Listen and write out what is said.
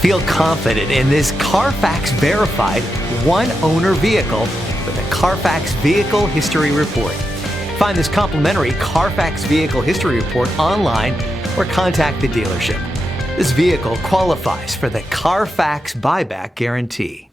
Feel confident in this Carfax verified one-owner vehicle with a Carfax Vehicle History Report. Find this complimentary Carfax Vehicle History Report online or contact the dealership. This vehicle qualifies for the Carfax Buyback Guarantee.